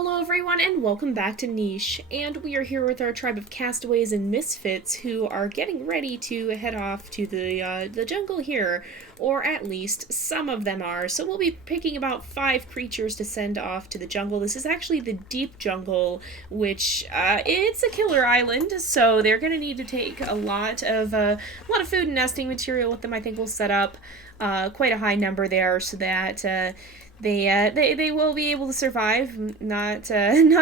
Hello everyone and welcome back to Niche, and we are here with our tribe of castaways and misfits who are getting ready to head off to the jungle here, or at least some of them are. So we'll be picking about 5 creatures to send off to the jungle. This is actually the deep jungle, which it's a killer island, so they're going to need to take a lot of food and nesting material with them. I think we'll set up quite a high number there so that they will be able to survive. Not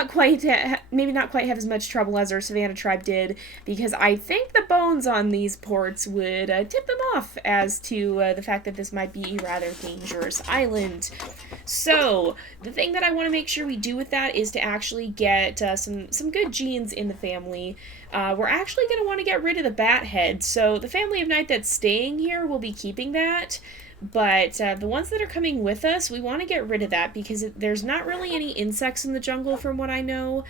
quite maybe not quite have as much trouble as our Savannah tribe did, because I think the bones on these ports would tip them off as to the fact that this might be a rather dangerous island. So the thing that I want to make sure we do with that is to actually get some good genes in the family. We're actually going to want to get rid of the bat head, so the family of Night that's staying here will be keeping that. But the ones that are coming with us, we want to get rid of that because there's not really any insects in the jungle from what I know.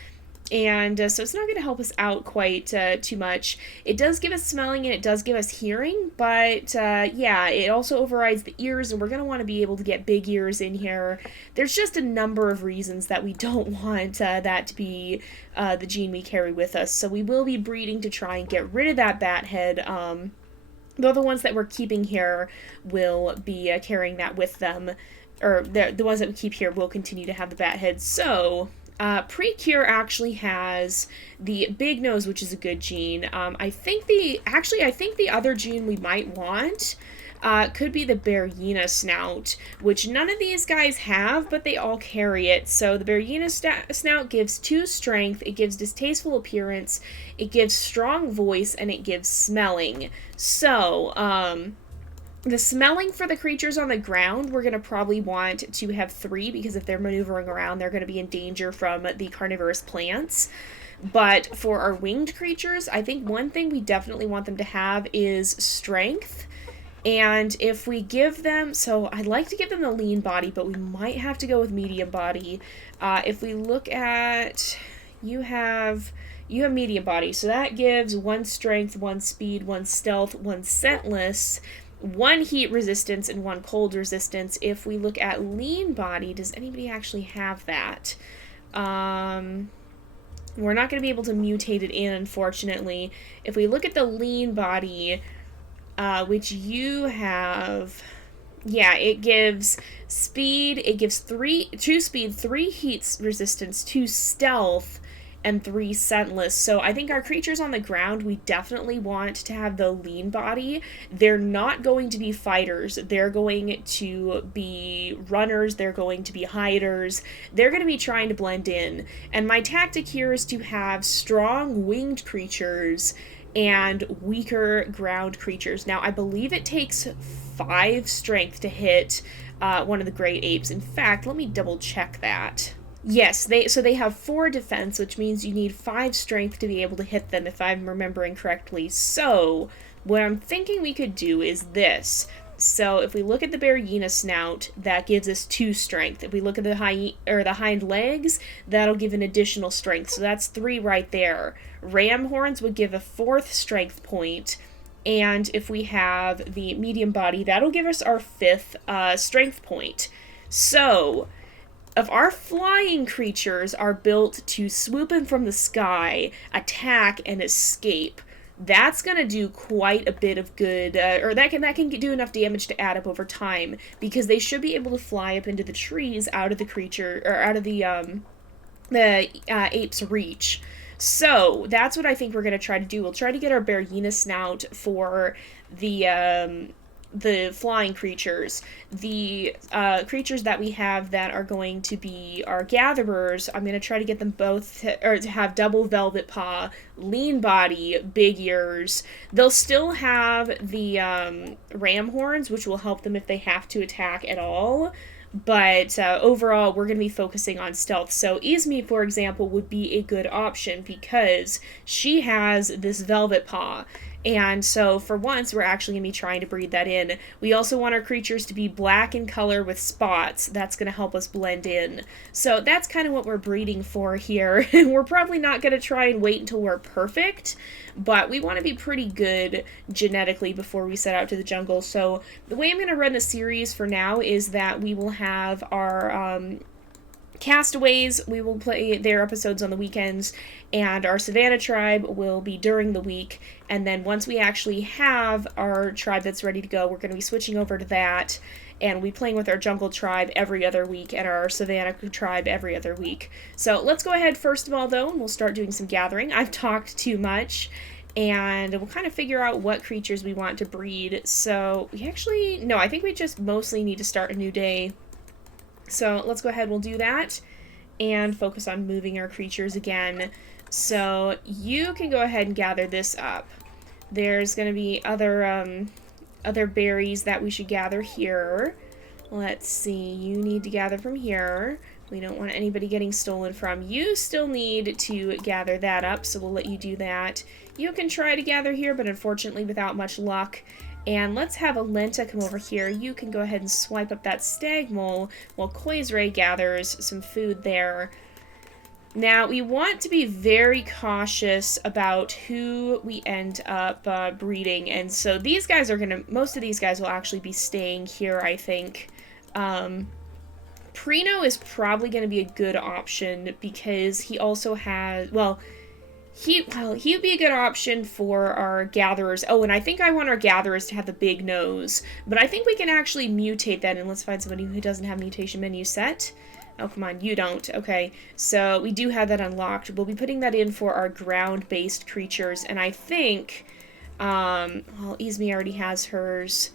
And so it's not going to help us out quite too much. It does give us smelling and it does give us hearing, but yeah, it also overrides the ears, and we're going to want to be able to get big ears in here. There's just a number of reasons that we don't want that to be the gene we carry with us. So we will be breeding to try and get rid of that bat head. The other ones that we're keeping here will be carrying that with them, or the ones that we keep here will continue to have the bat head. So, Precure actually has the big nose, which is a good gene. I think the other gene we might want could be the Berryina snout, which none of these guys have, but they all carry it. So the Berryina snout gives 2 strength, it gives distasteful appearance, it gives strong voice, and it gives smelling. So, the smelling for the creatures on the ground, we're going to probably want to have 3, because if they're maneuvering around, they're going to be in danger from the carnivorous plants. But for our winged creatures, I think one thing we definitely want them to have is strength. And if we give them, so I'd like to give them the lean body, but we might have to go with medium body. If we look at, you have medium body, so that gives 1 strength, 1 speed, 1 stealth, 1 scentless, 1 heat resistance, and 1 cold resistance. If we look at lean body, does anybody actually have that? We're not going to be able to mutate it in, unfortunately. If we look at the lean body, which you have, yeah, it gives speed, it gives 2 speed, 3 heat resistance, 2 stealth, and 3 scentless. So I think our creatures on the ground, we definitely want to have the lean body. They're not going to be fighters. They're going to be runners. They're going to be hiders. They're going to be trying to blend in. And my tactic here is to have strong winged creatures and weaker ground creatures. Now, I believe it takes 5 strength to hit one of the great apes. In fact, let me double check that. Yes, they have 4 defense, which means you need 5 strength to be able to hit them, if I'm remembering correctly. So, what I'm thinking we could do is this. So, if we look at the Berryina snout, that gives us 2 strength. If we look at the hind legs, that'll give an additional strength. So that's 3 right there. Ram horns would give a 4th strength point. And if we have the medium body, that'll give us our 5th strength point. So, if our flying creatures are built to swoop in from the sky, attack, and escape, that's going to do quite a bit of good, or that can do enough damage to add up over time, because they should be able to fly up into the trees out of the creature, or out of the ape's reach. So, that's what I think we're going to try to do. We'll try to get our Berryina snout for the flying creatures. The creatures that we have that are going to be our gatherers, I'm going to try to get them both to have double velvet paw, lean body, big ears. They'll still have the ram horns, which will help them if they have to attack at all. But overall, we're going to be focusing on stealth. So Izmi, for example, would be a good option because she has this velvet paw. And so for once, we're actually going to be trying to breed that in. We also want our creatures to be black in color with spots. That's going to help us blend in. So that's kind of what we're breeding for here. And we're probably not going to try and wait until we're perfect, but we want to be pretty good genetically before we set out to the jungle. So the way I'm going to run the series for now is that we will have our Castaways, we will play their episodes on the weekends, and our Savannah tribe will be during the week. And then once we actually have our tribe that's ready to go, we're going to be switching over to that, and we'll be playing with our jungle tribe every other week and our Savannah tribe every other week. So let's go ahead first of all, though, and we'll start doing some gathering. I've talked too much, and we'll kind of figure out what creatures we want to breed. So we actually, no, I think we just mostly need to start a new day. So let's go ahead, we'll do that, and focus on moving our creatures again. So you can go ahead and gather this up. There's going to be other berries that we should gather here. Let's see, you need to gather from here. We don't want anybody getting stolen from. You still need to gather that up, so we'll let you do that. You can try to gather here, but unfortunately without much luck. And let's have Alenta come over here. You can go ahead and swipe up that stag mole while Koizray gathers some food there. Now, we want to be very cautious about who we end up breeding. And so these guys are most of these guys will actually be staying here, I think. Prino is probably going to be a good option because he also has, he'd be a good option for our gatherers. Oh, and I think I want our gatherers to have the big nose. But I think we can actually mutate that, and let's find somebody who doesn't have mutation menu set. Oh, come on, you don't. Okay, so we do have that unlocked. We'll be putting that in for our ground-based creatures, and I think, Izmi already has hers.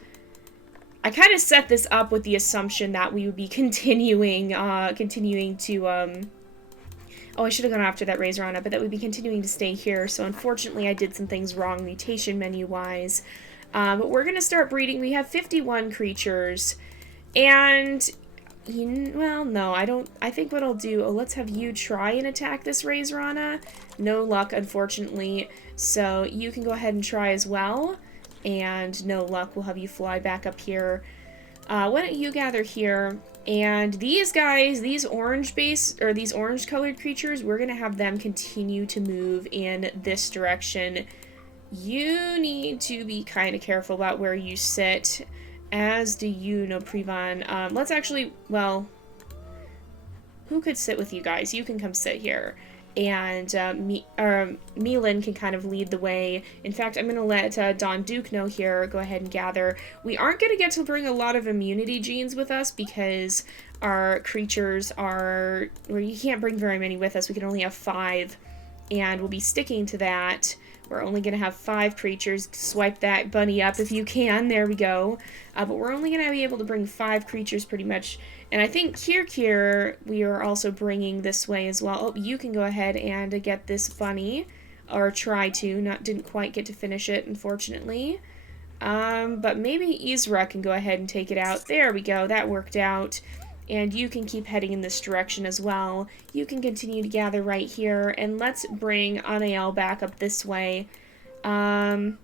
I kind of set this up with the assumption that we would be continuing to, oh, I should have gone after that Razorana, but that would be continuing to stay here. So unfortunately, I did some things wrong mutation menu-wise. But we're going to start breeding. We have 51 creatures. And, well, no, I don't. I think what I'll do, let's have you try and attack this Razorana. No luck, unfortunately. So you can go ahead and try as well. And no luck, we'll have you fly back up here. Why don't you gather here? And these guys, these orange colored creatures, we're gonna have them continue to move in this direction. You need to be kind of careful about where you sit, as do you, no Privan. Let's actually, well, who could sit with you guys? You can come sit here. And Milan can kind of lead the way. In fact, I'm going to let Don Duke know here. Go ahead and gather. We aren't going to get to bring a lot of immunity genes with us because our creatures are... Well, you can't bring very many with us. We can only have 5. And we'll be sticking to that. We're only going to have 5 creatures. Swipe that bunny up if you can. There we go. But we're only going to be able to bring 5 creatures pretty much. And I think Kirkir, we are also bringing this way as well. Oh, you can go ahead and get this bunny. Or try to. Didn't quite get to finish it, unfortunately. But maybe Isra can go ahead and take it out. There we go. That worked out. And you can keep heading in this direction as well. You can continue to gather right here. And let's bring Anael back up this way. Lerdukta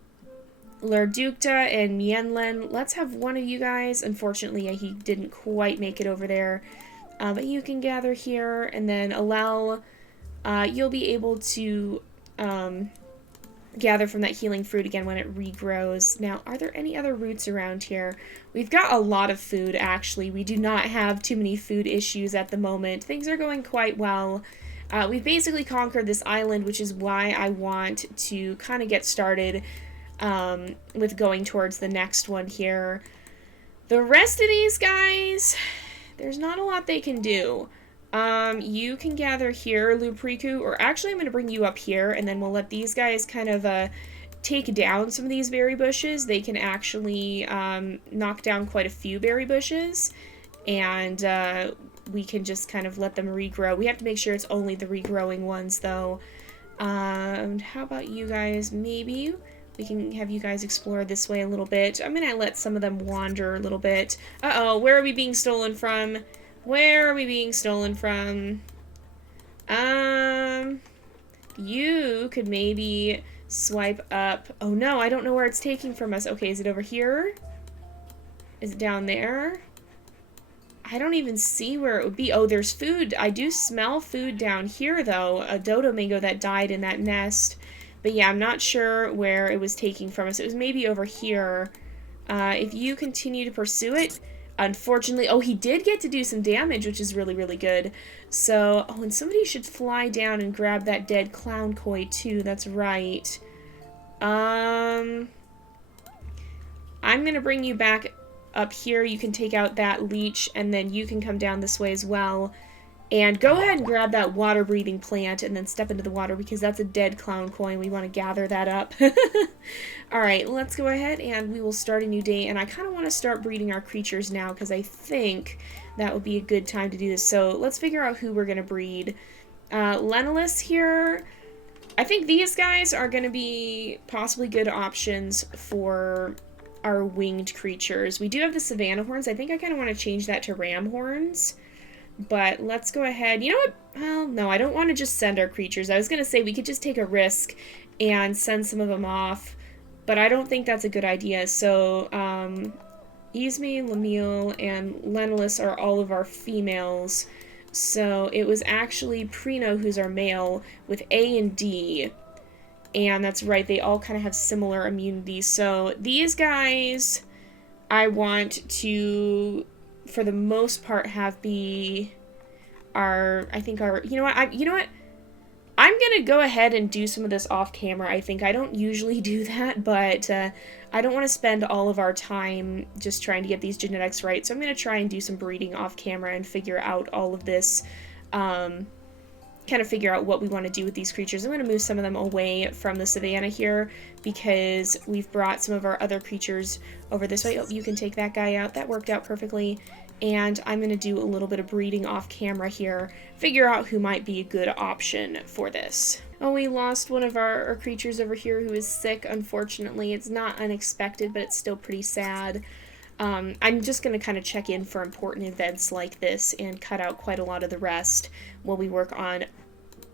and Mienlen. Let's have one of you guys. Unfortunately, he didn't quite make it over there. But you can gather here. And then Alel, you'll be able to gather from that healing fruit again when it regrows. Now, are there any other roots around here? We've got a lot of food, actually. We do not have too many food issues at the moment. Things are going quite well. We've basically conquered this island, which is why I want to kind of get started with going towards the next one here. The rest of these guys, there's not a lot they can do. You can gather here, Lupriku, or actually I'm going to bring you up here, and then we'll let these guys kind of take down some of these berry bushes. They can actually knock down quite a few berry bushes, and we can just kind of let them regrow. We have to make sure it's only the regrowing ones, though. How about you guys? Maybe we can have you guys explore this way a little bit. I'm going to let some of them wander a little bit. Uh-oh, where are we being stolen from? Where are we being stolen from? You could maybe swipe up. Oh no, I don't know where it's taking from us. Okay, is it over here? Is it down there? I don't even see where it would be. Oh, there's food. I do smell food down here, though. A dodo mango that died in that nest. But yeah, I'm not sure where it was taking from us. It was maybe over here. If you continue to pursue it... Unfortunately, oh, he did get to do some damage, which is really, really good. So, oh, and somebody should fly down and grab that dead clown koi, too. That's right. I'm gonna bring you back up here. You can take out that leech, and then you can come down this way as well. And go ahead and grab that water-breathing plant and then step into the water because that's a dead clown koi and we want to gather that up. Alright, let's go ahead and we will start a new day. And I kind of want to start breeding our creatures now because I think that would be a good time to do this. So let's figure out who we're going to breed. Lenilus here. I think these guys are going to be possibly good options for our winged creatures. We do have the Savannah horns. I think I kind of want to change that to ram horns. But let's go ahead. You know what? Well, no, I don't want to just send our creatures. I was going to say we could just take a risk and send some of them off. But I don't think that's a good idea. So, Yzma, Lemuel, and Lenilus are all of our females. So it was actually Prino who's our male with A and D. And that's right, they all kind of have similar immunities. So these guys, I want to, for the most part, have be our, I think our, you know what, I'm gonna go ahead and do some of this off camera. I think I don't usually do that, but I don't want to spend all of our time just trying to get these genetics right. So I'm gonna try and do some breeding off camera and figure out all of this, kind of figure out what we want to do with these creatures. I'm going to move some of them away from the savannah here because we've brought some of our other creatures over this way. Oh, you can take that guy out. That worked out perfectly. And I'm going to do a little bit of breeding off camera here, figure out who might be a good option for this. Oh, we lost one of our creatures over here who is sick, unfortunately. It's not unexpected, but it's still pretty sad. I'm just going to kind of check in for important events like this and cut out quite a lot of the rest while we work on...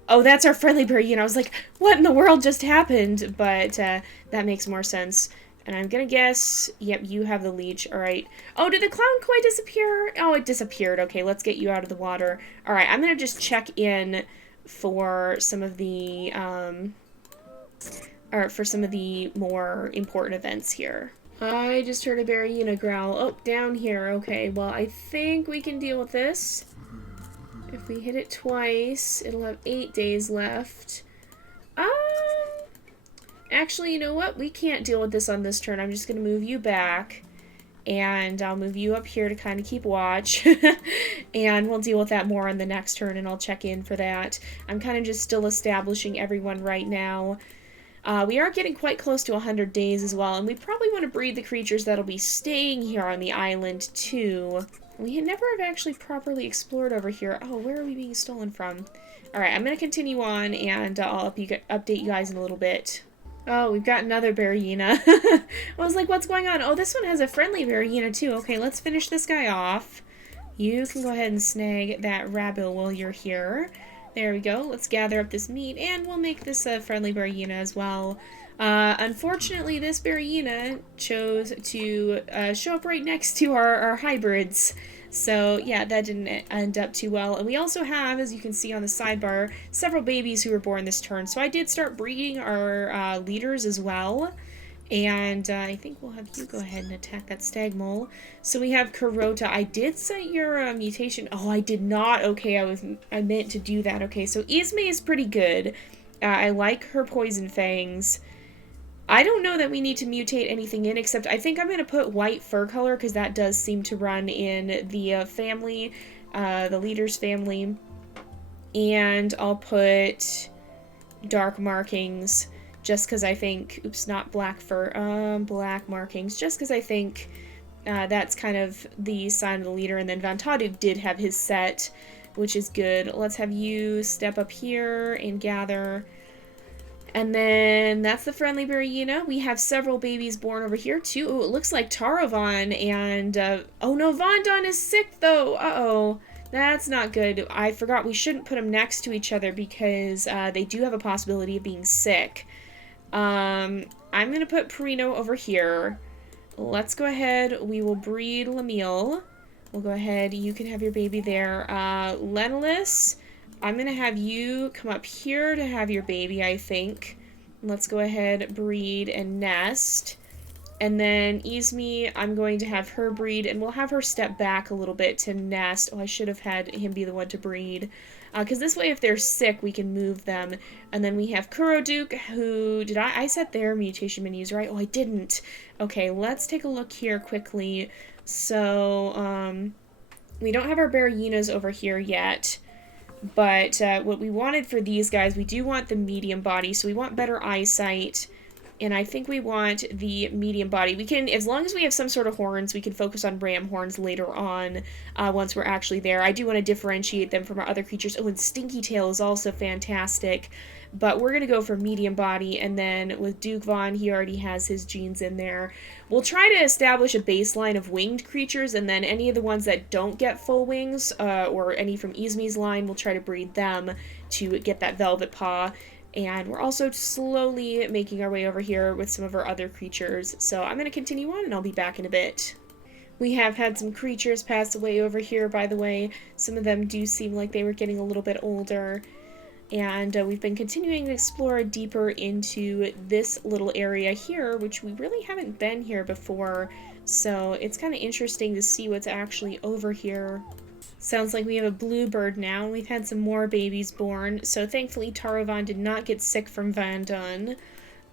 Oh, that's our friendly bird. You know, I was like, what in the world just happened? But that makes more sense. And I'm going to guess, yep, you have the leech. All right. Oh, did the clown koi disappear? Oh, it disappeared. Okay, let's get you out of the water. All right, I'm going to just check in for some of the, or for some of the more important events here. I just heard a Barryina growl. Oh, down here. Okay, well, I think we can deal with this. If we hit it twice, it'll have 8 days left. Actually, you know what? We can't deal with this on this turn. I'm just going to move you back. And I'll move you up here to kind of keep watch. And we'll deal with that more on the next turn, and I'll check in for that. I'm kind of just still establishing everyone right now. We are getting quite close to 100 days as well, and we probably want to breed the creatures that'll be staying here on the island, too. We never have actually properly explored over here. Oh, where are we being stolen from? Alright, I'm going to continue on, and I'll update you guys in a little bit. Oh, we've got another Barryina. I was like, what's going on? Oh, this one has a friendly Barryina, too. Okay, let's finish this guy off. You can go ahead and snag that Rabble while you're here. There we go. Let's gather up this meat, and we'll make this a friendly Barryina as well. Unfortunately, this Barryina chose to show up right next to our hybrids. So, yeah, that didn't end up too well. And we also have, as you can see on the sidebar, several babies who were born this turn. So I did start breeding our leaders as well. And I think we'll have you go ahead and attack that stag mole. So we have Carota. I did set your mutation. Oh, I did not. Okay, I meant to do that. Okay, so Yzma is pretty good. I like her poison fangs. I don't know that we need to mutate anything in, except I think I'm going to put white fur color, because that does seem to run in the family, the leader's family. And I'll put dark markings, just because I think, oops, not black fur, black markings, just because I think that's kind of the sign of the leader. And then Vantadu did have his set, which is good. Let's have you step up here and gather. And then that's the friendly Barryina. We have several babies born over here, too. Ooh, it looks like Taravan and, oh no, Vondon is sick, though. Uh-oh. That's not good. I forgot we shouldn't put them next to each other because they do have a possibility of being sick. I'm going to put Perino over here. Let's go ahead. We will breed Lemuel. We'll go ahead. You can have your baby there. Lenilus, I'm going to have you come up here to have your baby, I think. Let's go ahead, breed and nest. And then Izmi, I'm going to have her breed, and we'll have her step back a little bit to nest. Oh, I should have had him be the one to breed. Because this way, if they're sick, we can move them. And then we have Kuroduke, who... Did I set their mutation menus, right? Oh, I didn't. Okay, let's take a look here quickly. So, we don't have our Barayinas over here yet. But what we wanted for these guys, we do want the medium body, so we want better eyesight. And I think we want the medium body. We can, as long as we have some sort of horns, we can focus on ram horns later on, once we're actually there. I do want to differentiate them from our other creatures. Oh, and Stinky Tail is also fantastic. But we're going to go for medium body, and then with Duke Von, he already has his genes in there. We'll try to establish a baseline of winged creatures, and then any of the ones that don't get full wings, or any from Izmi's line, we'll try to breed them to get that Velvet Paw. And we're also slowly making our way over here with some of our other creatures. So I'm going to continue on, and I'll be back in a bit. We have had some creatures pass away over here, by the way. Some of them do seem like they were getting a little bit older. And we've been continuing to explore deeper into this little area here, which we really haven't been here before. So it's kind of interesting to see what's actually over here. Sounds like we have a bluebird now. We've had some more babies born. So thankfully Tarovan did not get sick from Van Dun.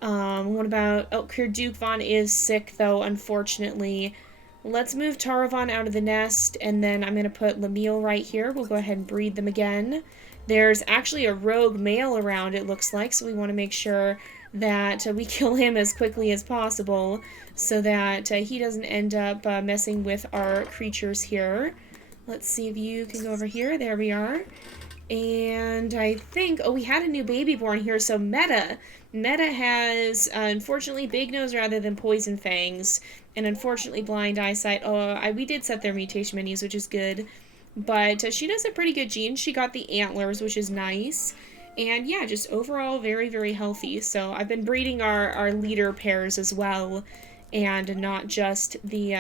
What about... Oh, Duke Von is sick, though, unfortunately. Let's move Tarovan out of the nest, and then I'm going to put Lemuel right here. We'll go ahead and breed them again. There's actually a rogue male around, it looks like, so we want to make sure that we kill him as quickly as possible so that he doesn't end up messing with our creatures here. Let's see if you can go over here. There we are. And I think... Oh, we had a new baby born here, so Meta. Meta has, unfortunately, Big Nose rather than Poison Fangs, and unfortunately blind eyesight. Oh, we did set their mutation menus, which is good. But she does have pretty good genes. She got the antlers, which is nice. And yeah, just overall very, very healthy. So I've been breeding our leader pairs as well, and not just the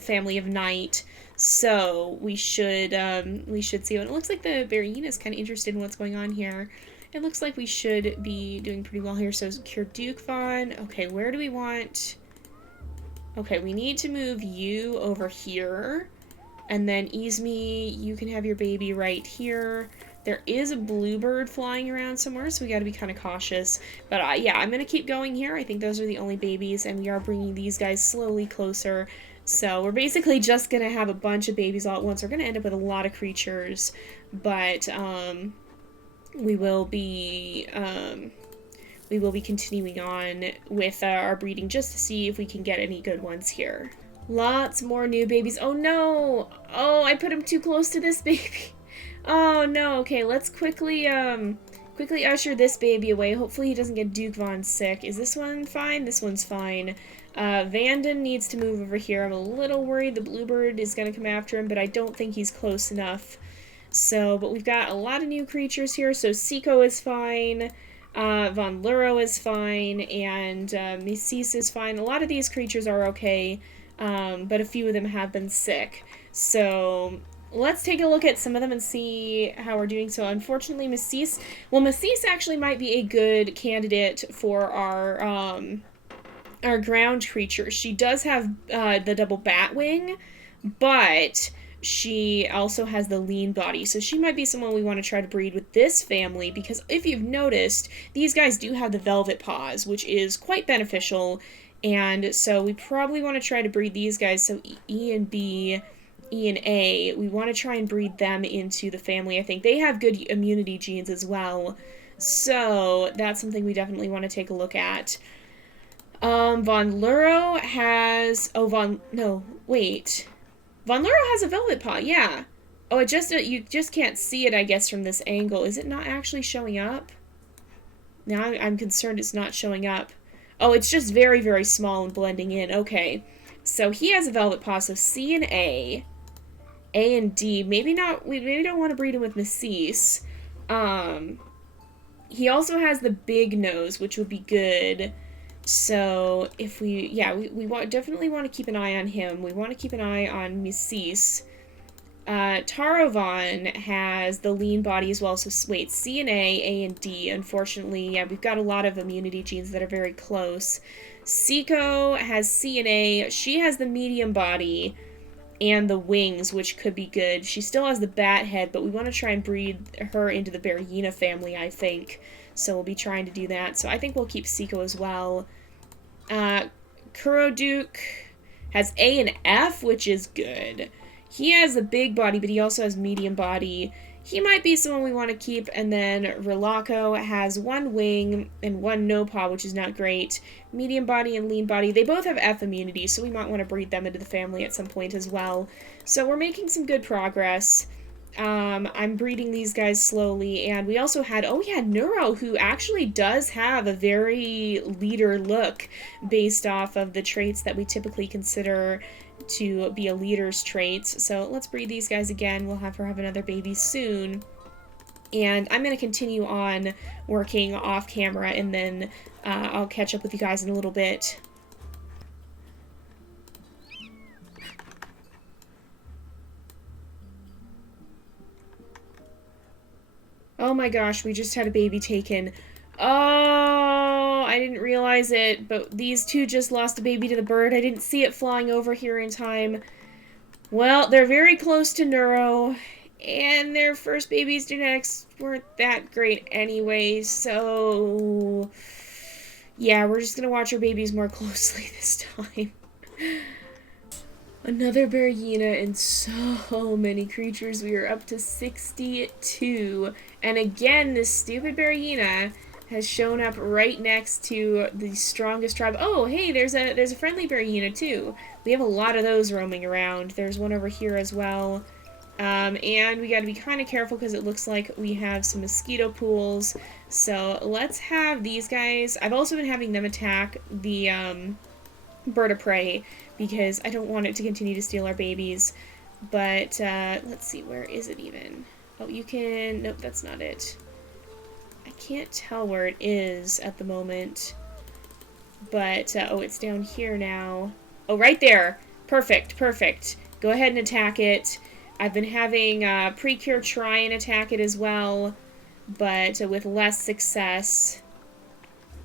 family of night. So we should see. And it looks like the Barrina is kind of interested in what's going on here. It looks like we should be doing pretty well here. So Cure Duke Von. Okay, where do we want? Okay, we need to move you over here. And then Izmi, you can have your baby right here. There is a bluebird flying around somewhere, so we got to be kind of cautious. But yeah, I'm going to keep going here. I think those are the only babies, and we are bringing these guys slowly closer. So we're basically just going to have a bunch of babies all at once. We're going to end up with a lot of creatures, but we will be continuing on with our breeding just to see if we can get any good ones here. Lots more new babies. Oh no! Oh, I put him too close to this baby. Oh no, okay, let's quickly usher this baby away. Hopefully he doesn't get Duke Von sick. Is this one fine? This one's fine. Vanden needs to move over here. I'm a little worried the bluebird is gonna come after him, but I don't think he's close enough. So, but we've got a lot of new creatures here. So Siko is fine. Von Luro is fine, and Mises is fine. A lot of these creatures are okay. But a few of them have been sick. So let's take a look at some of them and see how we're doing. So unfortunately, Mises actually might be a good candidate for our ground creature. She does have the double bat wing, but she also has the lean body. So she might be someone we want to try to breed with this family, because if you've noticed, these guys do have the velvet paws, which is quite beneficial. And so we probably want to try to breed these guys. So E and B, E and A, we want to try and breed them into the family. I think they have good immunity genes as well. So that's something we definitely want to take a look at. Von Luro has... Oh, Von Luro has a velvet paw, yeah. Oh, you just can't see it, I guess, from this angle. Is it not actually showing up? Now I'm concerned it's not showing up. Oh, it's just very, very small and blending in. Okay. So he has a velvet paw, so C and A. A and D. Maybe not, we maybe don't want to breed him with Mises. He also has the big nose, which would be good. So if we definitely want to keep an eye on him. We want to keep an eye on Mises. Tarovan has the lean body as well. So wait, C and A and D. Unfortunately, yeah, we've got a lot of immunity genes that are very close. Seiko has C and A. She has the medium body and the wings, which could be good. She still has the bat head, but we want to try and breed her into the Berryina family, I think. So we'll be trying to do that. So I think we'll keep Seiko as well. Kuroduke has A and F, which is good. He has a big body, but he also has medium body. He might be someone we want to keep. And then Rilako has one wing and one no paw, which is not great. Medium body and lean body. They both have F immunity, so we might want to breed them into the family at some point as well. So we're making some good progress. I'm breeding these guys slowly, and we also had, oh yeah, Neuro, who actually does have a very leader look based off of the traits that we typically consider to be a leader's traits. So let's breed these guys again. We'll have her have another baby soon. And I'm going to continue on working off camera, and then I'll catch up with you guys in a little bit. Oh my gosh, we just had a baby taken. Oh, I didn't realize it, but these two just lost a baby to the bird. I didn't see it flying over here in time. Well, they're very close to Neuro, and their first baby's genetics weren't that great anyway, so yeah, we're just gonna watch our babies more closely this time. Another Berryina and so many creatures. We are up to 62. And again, this stupid Berryina has shown up right next to the strongest tribe. Oh, hey, there's a friendly Berryina too. We have a lot of those roaming around. There's one over here as well. And we gotta be kind of careful because it looks like we have some mosquito pools. So let's have these guys. I've also been having them attack the bird of prey, because I don't want it to continue to steal our babies. But, let's see, where is it even? Oh, you can... Nope, that's not it. I can't tell where it is at the moment. But, oh, it's down here now. Oh, right there! Perfect, perfect. Go ahead and attack it. I've been having Precure try and attack it as well, but with less success.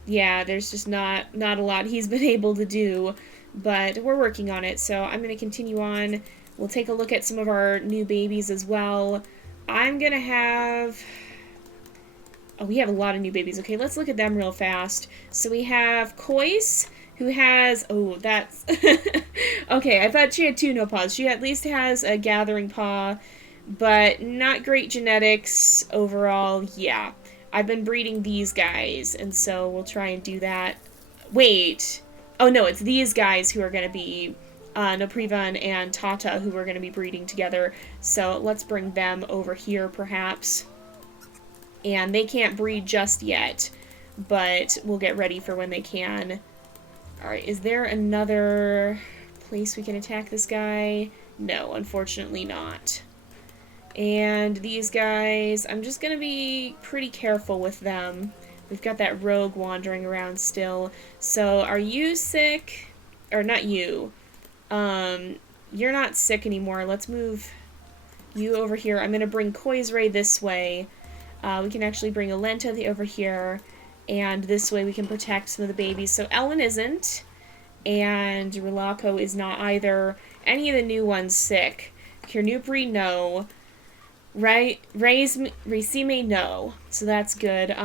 Yeah, there's just not a lot he's been able to do. But we're working on it, so I'm going to continue on. We'll take a look at some of our new babies as well. I'm going to have... Oh, we have a lot of new babies. Okay, let's look at them real fast. So we have Kois, who has... Oh, that's... Okay, I thought she had two no paws. She at least has a gathering paw, but not great genetics overall. Yeah, I've been breeding these guys, and so we'll try and do that. Wait... Oh, no, it's these guys who are going to be Noprivan and Tata who are going to be breeding together. So let's bring them over here, perhaps. And they can't breed just yet, but we'll get ready for when they can. Alright, is there another place we can attack this guy? No, unfortunately not. And these guys, I'm just going to be pretty careful with them. We've got that rogue wandering around still. So, are you sick? Or not you. You're not sick anymore. Let's move you over here. I'm going to bring Koizray this way. We can actually bring Alenta over here. And this way we can protect some of the babies. So, Ellen isn't. And Rilako is not either. Any of the new ones sick. Kirnupri, no. Racime, no. So that's good.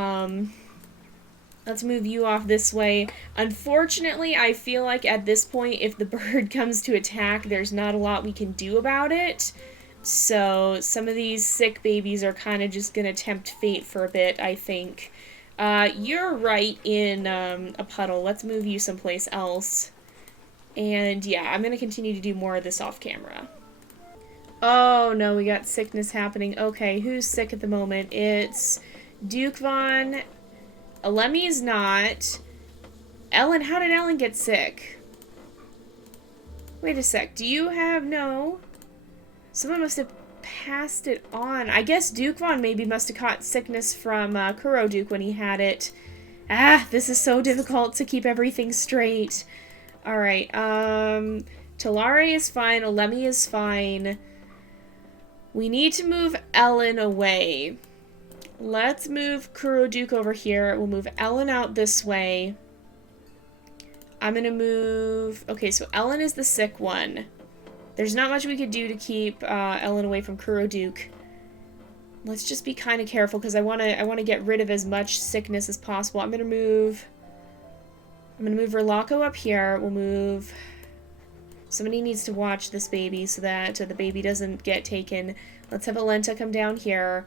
Let's move you off this way. Unfortunately, I feel like at this point, if the bird comes to attack, there's not a lot we can do about it. So some of these sick babies are kind of just going to tempt fate for a bit, I think. You're right in a puddle. Let's move you someplace else. And yeah, I'm going to continue to do more of this off camera. Oh no, we got sickness happening. Okay, who's sick at the moment? It's Dukvan. Alemi's not. Ellen, how did Ellen get sick? Wait a sec, do you have... No. Someone must have passed it on. I guess Dukvan maybe must have caught sickness from Kuroduke when he had it. Ah, this is so difficult to keep everything straight. Alright, Talare is fine, Alemi is fine. We need to move Ellen away. Let's move Kuroduke over here. We'll move Ellen out this way. I'm gonna move... Okay, so Ellen is the sick one. There's not much we could do to keep Ellen away from Kuroduke. Let's just be kind of careful because I wanna get rid of as much sickness as possible. I'm gonna move Verlaco up here. We'll move... Somebody needs to watch this baby so that the baby doesn't get taken. Let's have Alenta come down here.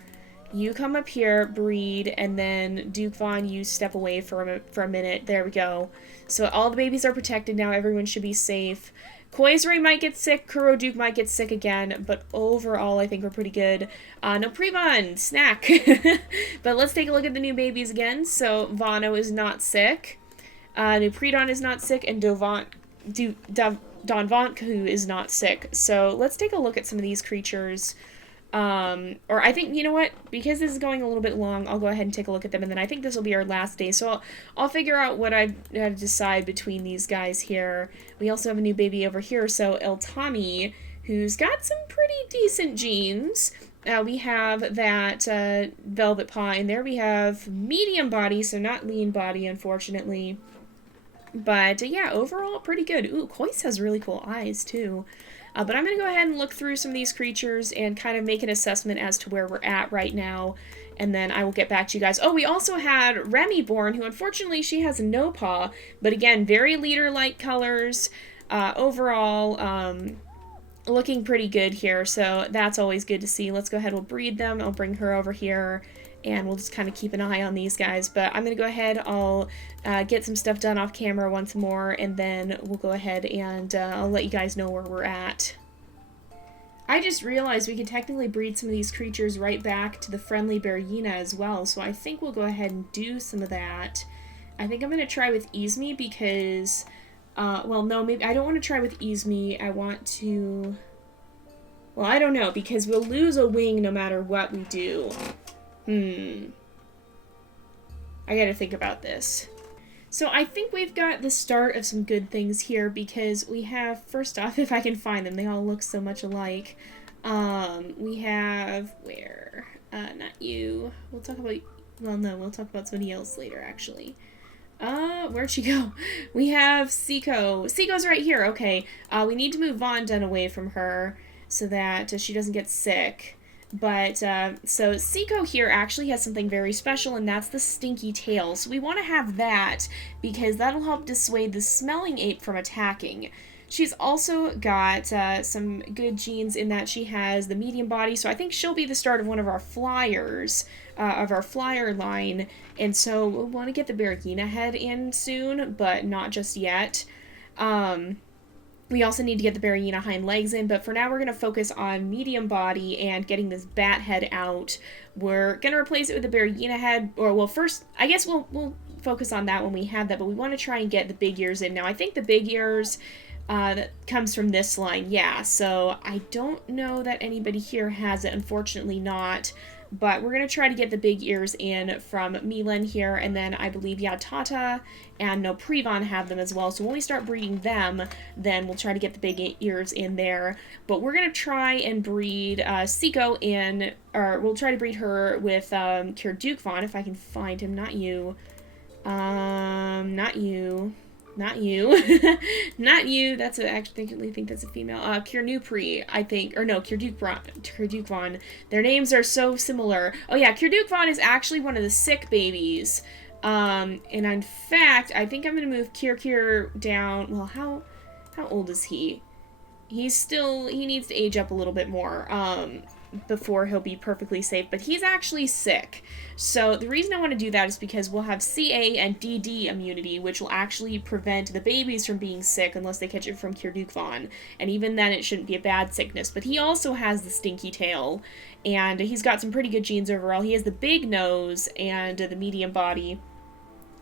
You come up here, breed, and then Duke Vaughn, you step away for a minute. There we go. So all the babies are protected now. Everyone should be safe. Koizure might get sick. Kuroduke might get sick again. But overall, I think we're pretty good. No Prevon, snack. But let's take a look at the new babies again. So Vano is not sick. Nupredon is not sick. And Don Vonku is not sick. So let's take a look at some of these creatures. Or I think, you know what, because this is going a little bit long, I'll go ahead and take a look at them, and then I think this will be our last day, so I'll figure out what I have to decide between these guys here. We also have a new baby over here, so Eltami, who's got some pretty decent genes. We have that velvet paw in there. We have medium body, so not lean body, unfortunately. But, yeah, overall, pretty good. Ooh, Kois has really cool eyes, too. But I'm going to go ahead and look through some of these creatures and kind of make an assessment as to where we're at right now. And then I will get back to you guys. Oh, we also had Remy born, who unfortunately she has no paw. But again, very leader-like colors. Overall, looking pretty good here. So that's always good to see. Let's go ahead, we'll breed them. I'll bring her over here. And we'll just kind of keep an eye on these guys. But I'm going to go ahead, I'll get some stuff done off camera once more, and then we'll go ahead and I'll let you guys know where we're at. I just realized we can technically breed some of these creatures right back to the friendly Berryina as well, so I think we'll go ahead and do some of that. I think I'm going to try with Izmi because, well, no, maybe I don't want to try with Izmi. I want to, well, I don't know, because we'll lose a wing no matter what we do. I gotta think about this. So I think we've got the start of some good things here because we have, first off, if I can find them, they all look so much alike. We have, where? Not you. We'll talk about, well, no, we'll talk about somebody else later, actually. Where'd she go? We have Seiko. Seiko's right here, okay. We need to move Von Dun away from her so that she doesn't get sick. But, so Seiko here actually has something very special, and that's the stinky tail. So we want to have that, because that'll help dissuade the smelling ape from attacking. She's also got some good genes in that she has the medium body, so I think she'll be the start of one of our flyers, of our flyer line. And so we'll want to get the Berryina head in soon, but not just yet. We also need to get the Berryina hind legs in, but for now we're going to focus on medium body and getting this bat head out. We're going to replace it with the Berryina head, or well, first, I guess we'll focus on that when we have that, but we want to try and get the big ears in. Now, I think the big ears that comes from this line, yeah, so I don't know that anybody here has it, unfortunately not. But we're going to try to get the big ears in from Milan here, and then I believe, yeah, Tata and No Prevon have them as well. So when we start breeding them, then we'll try to get the big ears in there. But we're going to try and breed Seiko in, or we'll try to breed her with Kuroduke Vaughn, if I can find him. Not you. Not you. Not you. Not you. That's a, actually, I think that's a female. Kurnupri, I think. Or no, Kuroduke Vaughn. Their names are so similar. Oh yeah, Kuroduke Vaughn is actually one of the sick babies. And in fact, I think I'm going to move Kir down. Well, how old is he? He needs to age up a little bit more. Before he'll be perfectly safe, but he's actually sick. So the reason I want to do that is because we'll have CA and DD immunity, which will actually prevent the babies from being sick unless they catch it from Kuroduke Vaughn. And even then, it shouldn't be a bad sickness. But he also has the stinky tail, and he's got some pretty good genes overall. He has the big nose and the medium body.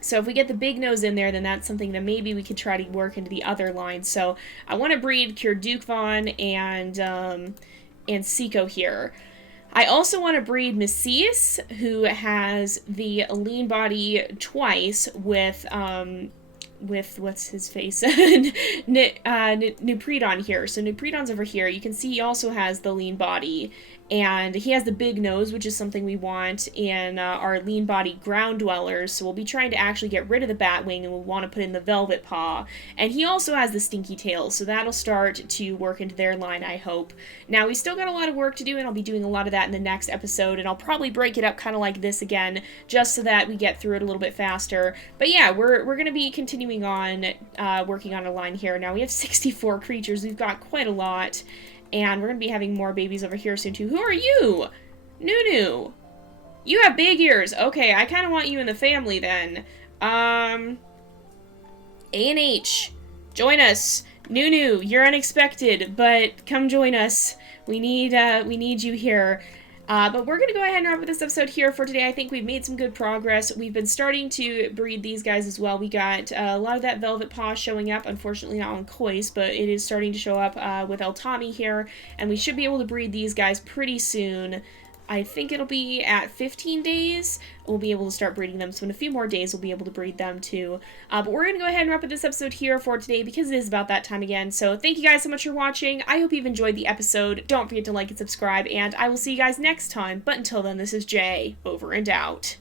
So if we get the big nose in there, then that's something that maybe we could try to work into the other line. So I want to breed Kuroduke Vaughn and Seiko here. I also want to breed Misfits, who has the lean body twice with what's his face? Nupredon here. So Nupredon's over here. You can see he also has the lean body. And he has the big nose, which is something we want in our lean body ground dwellers. So we'll be trying to actually get rid of the bat wing, and we'll want to put in the velvet paw. And he also has the stinky tail, so that'll start to work into their line, I hope. Now, we still got a lot of work to do, and I'll be doing a lot of that in the next episode, and I'll probably break it up kind of like this again, just so that we get through it a little bit faster. But yeah, we're going to be continuing on working on a line here. Now, we have 64 creatures. We've got quite a lot. And we're going to be having more babies over here soon, too. Who are you? Nunu. You have big ears. Okay, I kind of want you in the family, then. A&H. Join us. Nunu, you're unexpected, but come join us. We need you here. But we're going to go ahead and wrap up this episode here for today. I think we've made some good progress. We've been starting to breed these guys as well. We got a lot of that velvet paw showing up. Unfortunately not on Kois, but it is starting to show up with El Tommy here. And we should be able to breed these guys pretty soon. I think it'll be at 15 days. We'll be able to start breeding them. So in a few more days, we'll be able to breed them too. But we're going to go ahead and wrap up this episode here for today because it is about that time again. So thank you guys so much for watching. I hope you've enjoyed the episode. Don't forget to like and subscribe, and I will see you guys next time. But until then, this is Jay, over and out.